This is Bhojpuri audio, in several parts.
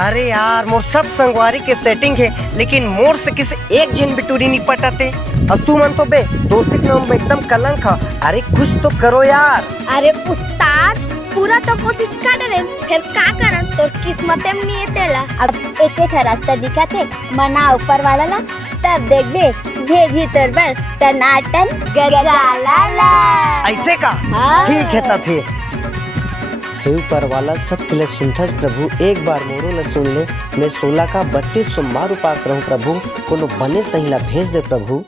अरे यार मोर सब संगवारी के सेटिंग है लेकिन मोर से किसी एक जिन भी टूरी नहीं पटाते। अब तू मन तो बे दोस्ती के नाम में एकदम कलंक है। अरे कुछ तो करो यार। अरे उस्ताद पूरा तो कोशिश कर रहे फिर का करन तो किस्मत में नहीं तेला। अब एक एक रास्ता दिखा थे मना ऊपर वाला ला तब देख दे भेजी तर बस टनाटन गजाला ऐसे का ठीक है तब फिर हे ऊपर वाला सब के लिए सुनथस प्रभु एक बार मोरो ला सुन ले। मैं 16 का 32 सोमवार उपास रहूं प्रभु कोनो बने सही ला भेज दे प्रभु।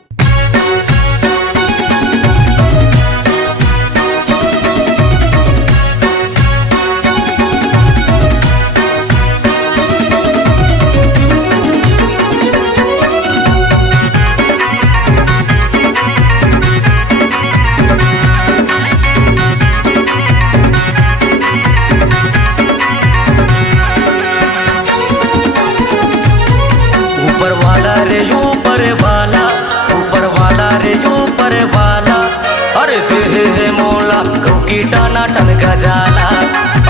टनाटन गजाला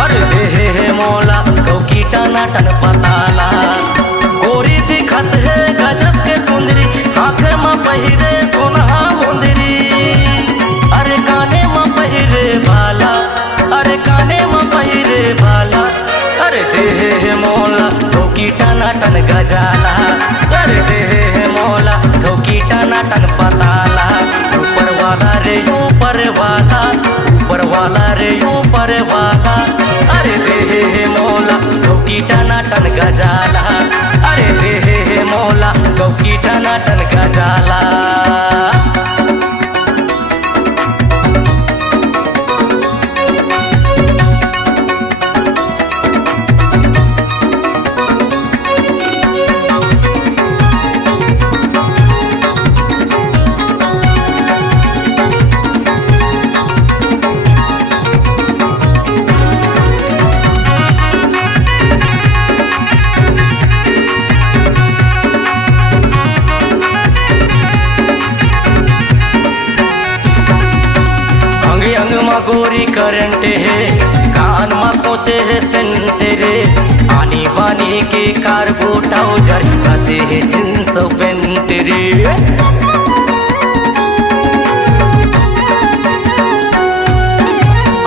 अरे देहे मोला कौकी टनाटन पताला गोरी दिखत है गजब के सुंदरी आँख में पहिरे सोनहा मुंदरी अरे काने में पहिरे बाला अरे काने में पहिरे बाला अरे देहे मोला कौकी टनाटन गजाला अरे देहे मोला कौकी टनाटन पताला ऊपर वाला रे ऊपर वाला ऊपर वाला रे ऊपर वाला अरे देहे मोला कौकी टनाटन गजाला अरे देहे मोला कौकी टनाटन गजाला। गोरी करंट है कान में कोचे है सेंट रे आनी वानी के कार्गो ट्राउजर कसे है जींस पेंट रे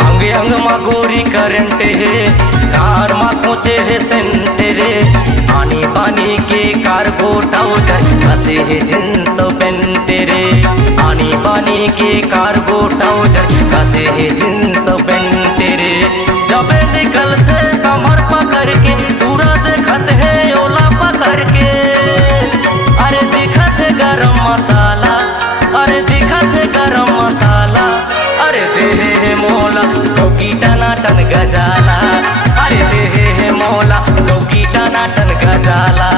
अंग अंग में गोरी करंट है कान में कोचे है सेंट रे आनी वानी के कार्गो ट्राउजर कसे है जींस पेंट रे आनी बानी के कार्गो ट्राउजर कसे है जींस पेंट रे जब निकल थे समर पकड़ के पूरा देखत है ओला पकड़ के अरे दिखत है गरम मसाला अरे दिखत है गरम मसाला अरे देहे मोला कौकी टनाटन गजाला अरे देहे मोला कौकी टनाटन गजाला।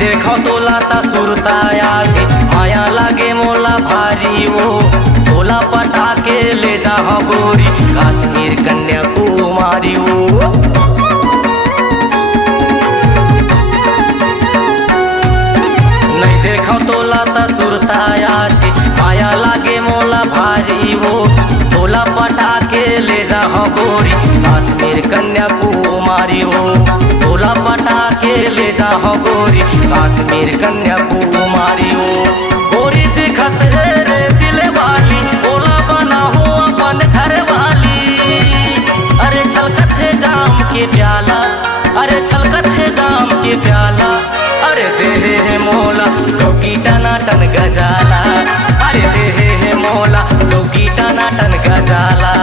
देखो तो लाता सुरता आगे माया लागे मोला भारी वो तोला पटा के ले जा गोरी कश्मीर कन्याकुमारी वो नहीं देखो तो लाता सुरता आगे माया लागे मोला भारी वो तोला पटा के ले जा गोरी कश्मीर कन्याकुमारी वो तोला पटा के ले जा गोरी कश्मीर कन्याकुमारी हो गोरी दिखत है रे दिल वाली ओला बना हो अपन घर वाली अरे छलकत है जाम के प्याला अरे छलकत है जाम के प्याला अरे देहे मोला कौकी टनाटन गजाला अरे देहे मोला कौकी टनाटन गजाला।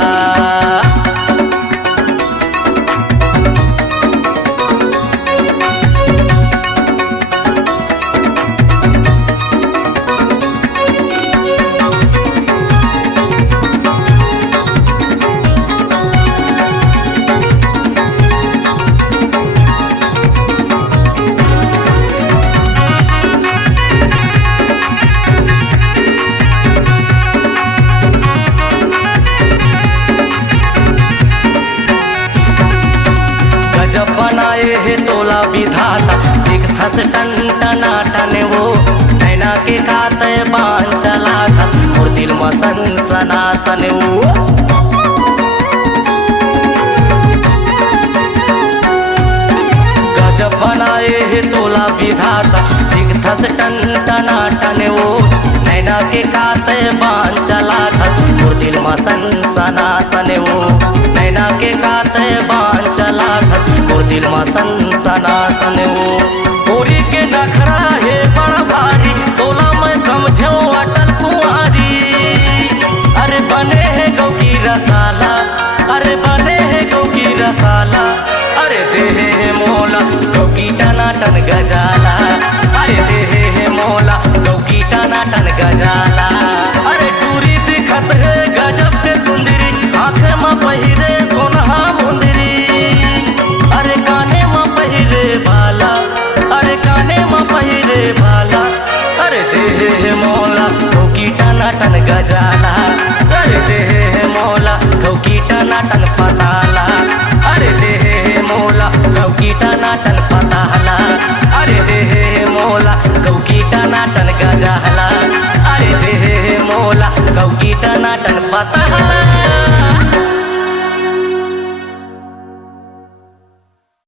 गजब बनाए है तोला विधाता दिखथस टन टना टन वो नैना के काते बान चला थस और दिल में सनसनासन वो गजब बनाए है तोला विधाता दिखथस टन टना टन वो नैना के काते बान चला थस और दिल में सनसनासन वो नैना के काते बान चला थस और दिल में सनसनासन वो पूरी के नखरा है बड़ा भारी तोला मैं समझो अटल कुंवारी अरे बने है गौ की रसाला अरे बने है गौ की रसाला अरे देहे है मोला गौ की टना टन गजाला अरे देहे है मोला गौ की टना टन गजाला अरे टूरी दिखत है गजब के सुंदरी आँख में पहिरे सोनहा मुंदरी अरे काने में पहिरे बाला अरे काने में पहिरे बाला अरे देहे है मोला गौ की टना टन गजाला